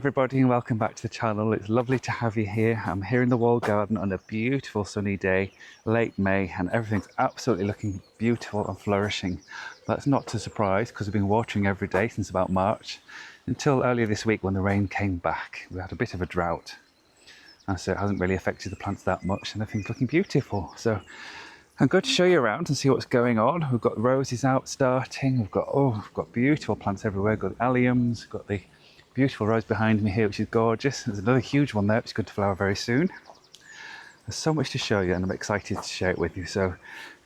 everybody and welcome back to the channel. It's lovely to have you here. I'm here in the walled garden on a beautiful sunny day, late May, and everything's absolutely looking beautiful and flourishing. That's not a surprise because we've been watering every day since about March until earlier this week when the rain came back. We had a bit of a drought and so it hasn't really affected the plants that much and everything's looking beautiful. So I'm going to show you around and see what's going on. We've got roses out starting. We've got beautiful plants everywhere. We've got alliums, got the beautiful rose behind me here, which is gorgeous. There's another huge one there, which is going to flower very soon. There's so much to show you and I'm excited to share it with you. So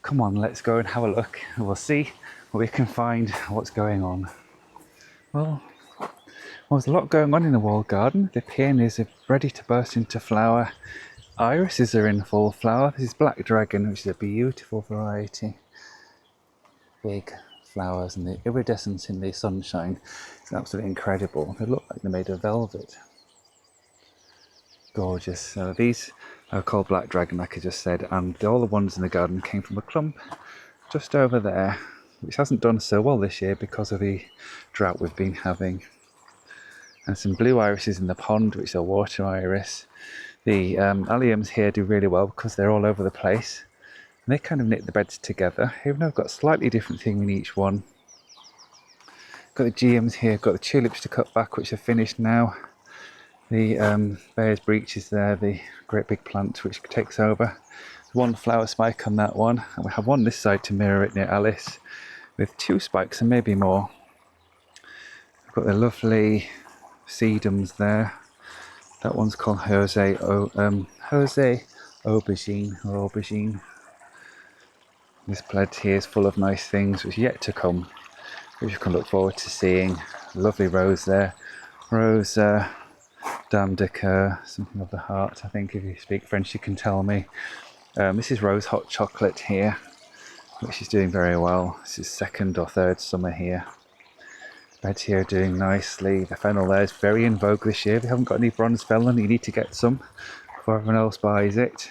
come on, let's go and have a look and we'll see what we can find, what's going on. Well, there's a lot going on in the walled garden. The peonies are ready to burst into flower. Irises are in full flower. This is Black Dragon, which is a beautiful variety. Big flowers and the iridescence in the sunshine is absolutely incredible. They look like they're made of velvet. Gorgeous. So these are called Black Dragon, like I just said, and all the ones in the garden came from a clump just over there, which hasn't done so well this year because of the drought we've been having. And some blue irises in the pond, which are water iris. The alliums here do really well because they're all over the place. And they kind of knit the beds together, even though I've got a slightly different thing in each one. Got the GMs here, got the tulips to cut back, which are finished now. The bear's breeches there, the great big plant which takes over. One flower spike on that one, and we have one this side to mirror it near Alice, with 2 spikes and maybe more. We've got the lovely sedums there. That one's called Jose Aubergine. This bed here is full of nice things which are yet to come, which you can look forward to seeing. Lovely rose there. Rose Dame de Coeur, something of the heart, I think. If you speak French you can tell me. This is Rose Hot Chocolate here, which is doing very well. This is 2nd or 3rd summer here. Beds here are doing nicely. The fennel there is very in vogue this year. If you haven't got any bronze fennel, you need to get some before everyone else buys it.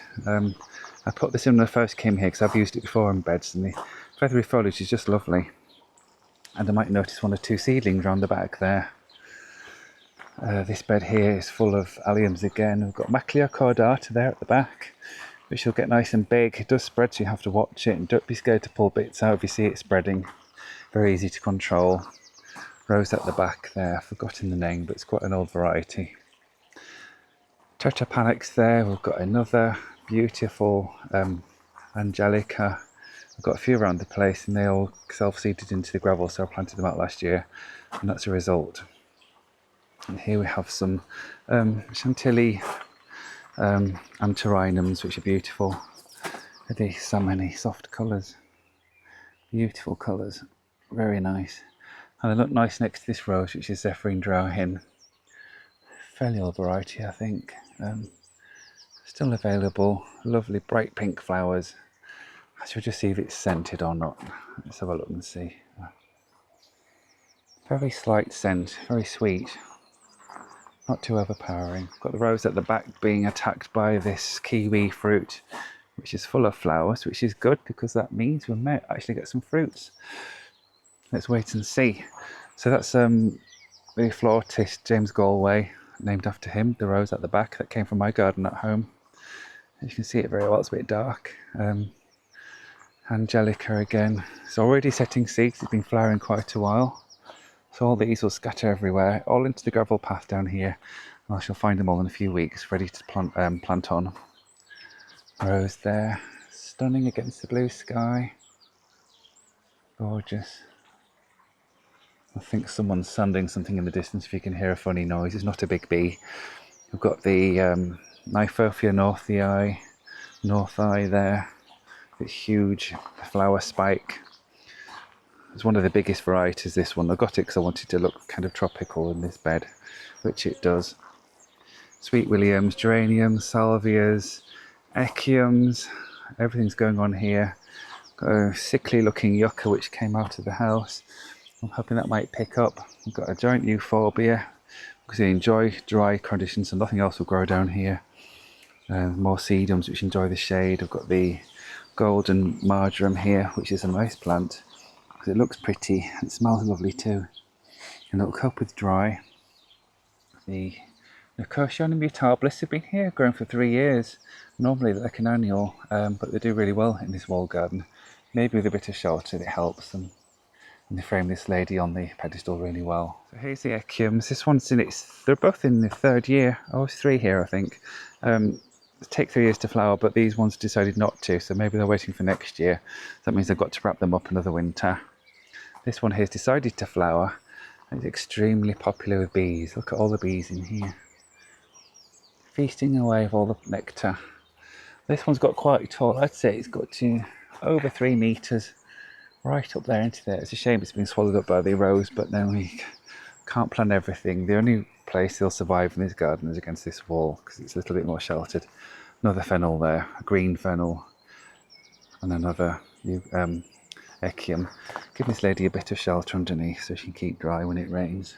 I put this in when I first came here because I've used it before in beds, and the feathery foliage is just lovely. And I might notice 1 or 2 seedlings around the back there. This bed here is full of alliums again. We've got Maclear cordata there at the back, which will get nice and big. It does spread, so you have to watch it and don't be scared to pull bits out if you see it spreading. Very easy to control. Rose at the back there, I've forgotten the name, but it's quite an old variety. Tetrapanax there. We've got another beautiful Angelica. I've got a few around the place and they all self-seeded into the gravel, so I planted them out last year and that's a result. And here we have some Chantilly Antirrhinums, which are beautiful. There's so many soft colours, beautiful colours, very nice. And they look nice next to this rose, which is Zephyrine Drauhin. Fairly old variety, I think. Still available. Lovely bright pink flowers. I should just see if it's scented or not. Let's have a look and see. Very slight scent, very sweet. Not too overpowering. Got the rose at the back being attacked by this kiwi fruit, which is full of flowers, which is good because that means we may actually get some fruits. Let's wait and see. So that's the flautist James Galway, named after him, the rose at the back that came from my garden at home. As you can see it very well, it's a bit dark. Angelica again. It's already setting seeds, it's been flowering quite a while. So all these will scatter everywhere, all into the gravel path down here. And I shall find them all in a few weeks, ready to plant on. Rose there, stunning against the blue sky. Gorgeous. I think someone's sanding something in the distance if you can hear a funny noise. It's not a big bee. We've got the Nyphophia North Eye there. It's huge flower spike. It's one of the biggest varieties, this one. I got it because I wanted to look kind of tropical in this bed, which it does. Sweet Williams, geraniums, salvias, echiums. Everything's going on here. Got a sickly looking yucca which came out of the house. I'm hoping that might pick up. We've got a giant euphorbia because they enjoy dry conditions and nothing else will grow down here. More sedums which enjoy the shade. I've got the golden marjoram here, which is a nice plant because it looks pretty and it smells lovely too. And it'll cope with dry. The Nicotiana mutabilis have been here, grown for 3 years. Normally they're like an annual, but they do really well in this wall garden. Maybe with a bit of shelter it helps them. And they frame this lady on the pedestal really well. So here's the echiums. This one's they're both in the 3rd year. Oh, it's 3 here, I think. It takes 3 years to flower, but these ones decided not to, so maybe they're waiting for next year. That means I've got to wrap them up another winter. This one here's decided to flower, and it's extremely popular with bees. Look at all the bees in here, feasting away with all the nectar. This one's got quite tall. I'd say it's got to over 3 meters, right up there into there. It's a shame it's been swallowed up by the rose, but then we can't plant everything. The only place they'll survive in this garden is against this wall, because it's a little bit more sheltered. Another fennel there, a green fennel, and another echium. Give this lady a bit of shelter underneath so she can keep dry when it rains.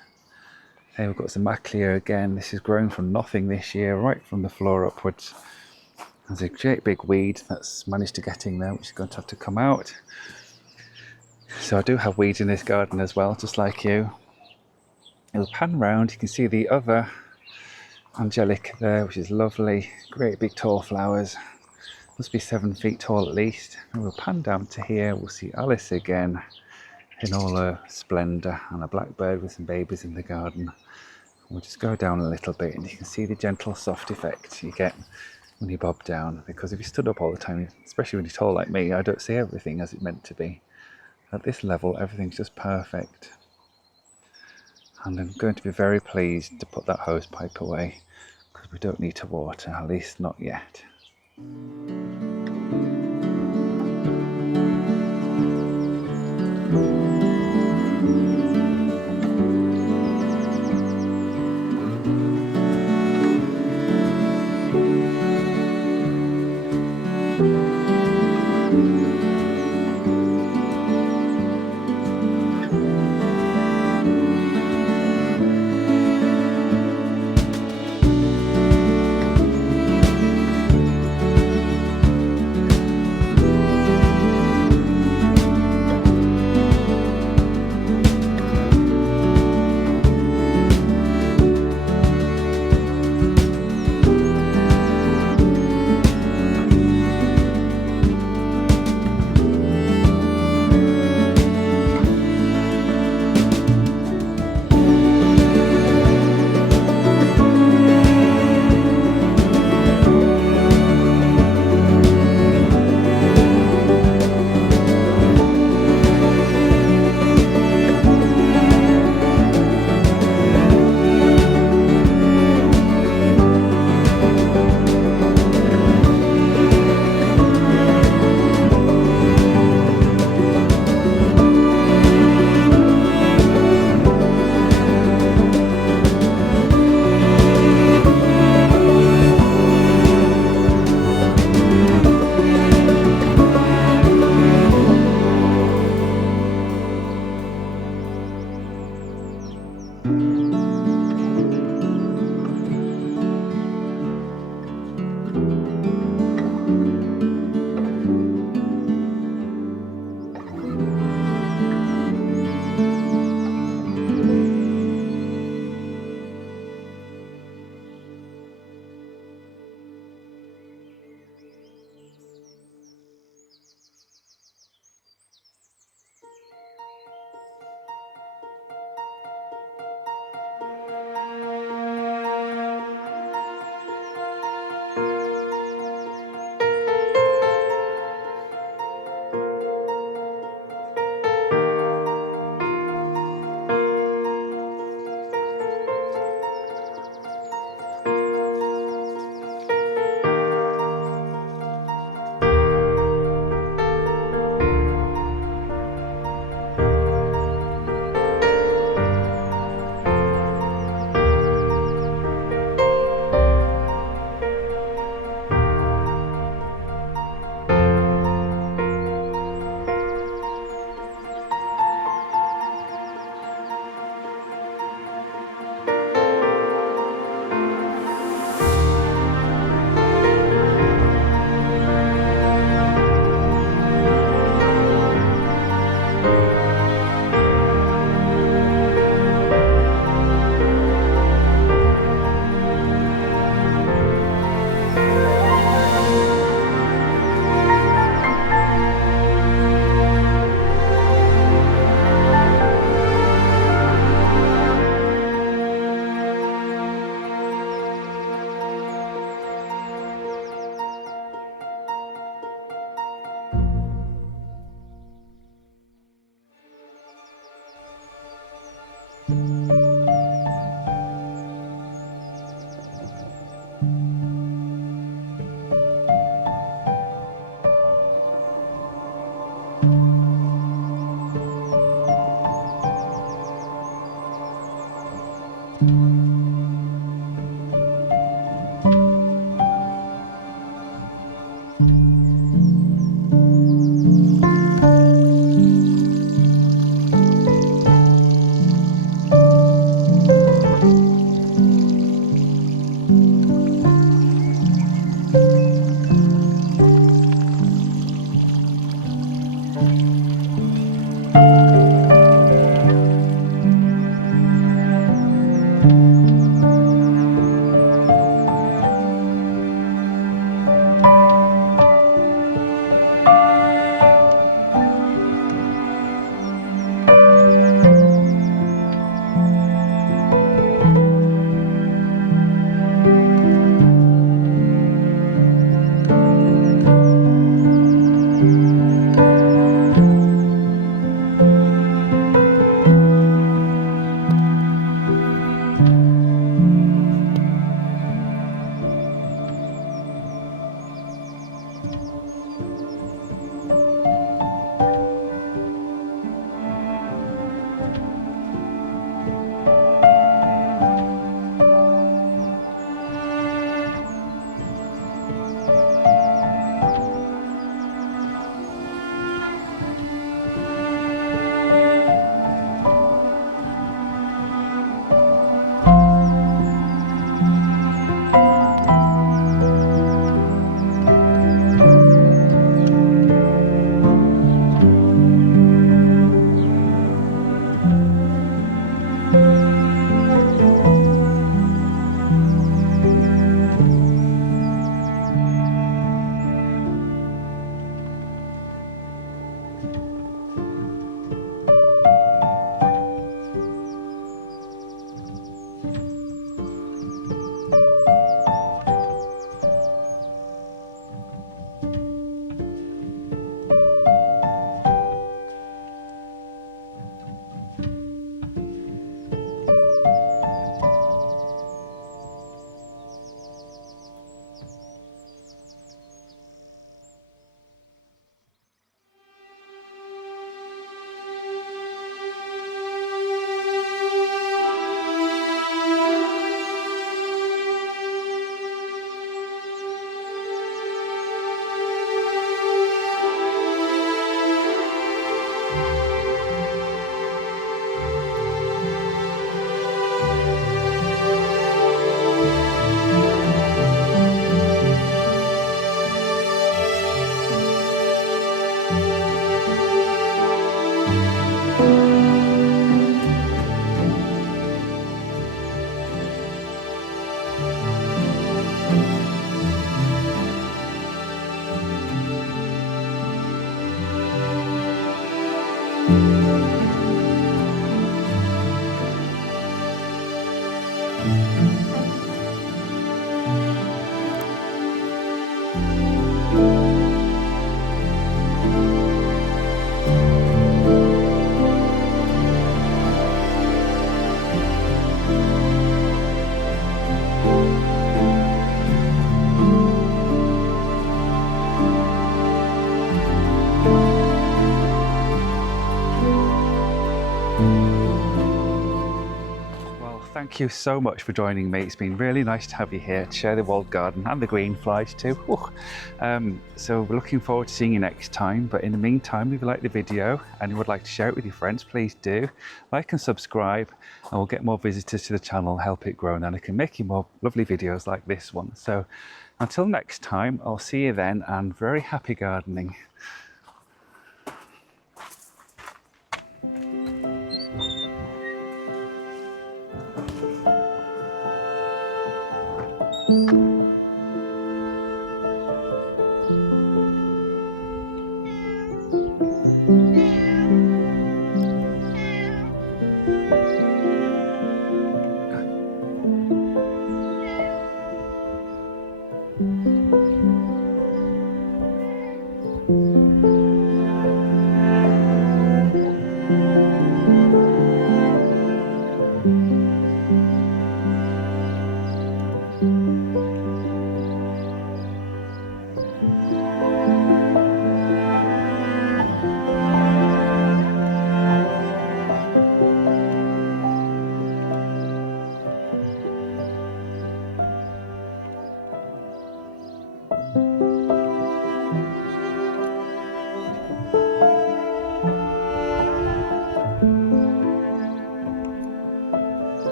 Here we've got some maclear again. This is growing from nothing this year, right from the floor upwards. There's a great big weed that's managed to get in there, which is going to have to come out. So I do have weeds in this garden as well, just like you. It'll pan round, you can see the other angelic there, which is lovely. Great big tall flowers. Must be 7 feet tall at least. And we'll pan down to here, we'll see Alice again in all her splendour, and a blackbird with some babies in the garden. We'll just go down a little bit and you can see the gentle soft effect you get when you bob down, because if you stood up all the time, especially when you're tall like me, I don't see everything as it's meant to be. At this level everything's just perfect, and I'm going to be very pleased to put that hose pipe away, because we don't need to water, at least not yet. Thank you so much for joining me. It's been really nice to have you here to share the walled garden and the green flies too. So we're looking forward to seeing you next time. But in the meantime, if you like the video and you would like to share it with your friends, please do like and subscribe, and we'll get more visitors to the channel, help it grow, and I can make you more lovely videos like this one. So until next time, I'll see you then, and very happy gardening.